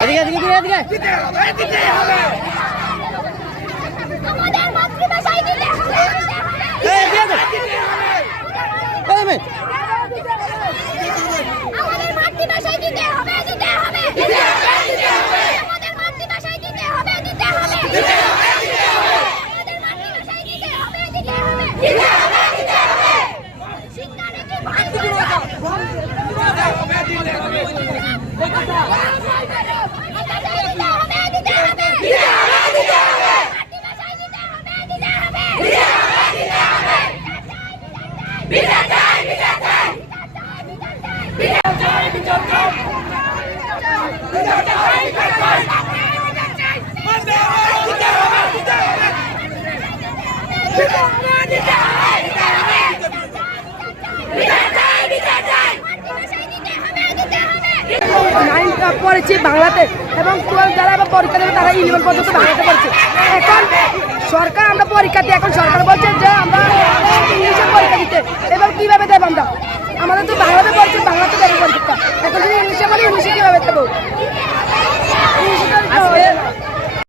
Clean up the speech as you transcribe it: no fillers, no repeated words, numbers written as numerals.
আমাদের মাতৃভাষায় দিতে হবে। আমাদের মাতৃভাষায় দিতে হবে, দিতে হবে। আমাদের মাতৃভাষায় দিতে হবে, দিতে হবে। আমাদের মাতৃভাষায় দিতে হবে, দিতে হবে। শিক্ষানীতি পড়েছি বাংলাতে এবং 12 যারা পরীক্ষা দেবে তারা 11 পর্যন্ত বাংলাতে পড়ছে। এখন সরকার আমরা পরীক্ষা দিই, এখন সরকার বলছে যে আমরা ইংলিশে পরীক্ষা দিতে, এবার কিভাবে দেবো আমরা? আমাদের তো বাংলাতে পড়ছে, বাংলাতে দেবো পরীক্ষা, এখন যদি ইংলিশে বলি ইংলিশে কিভাবে দেবো?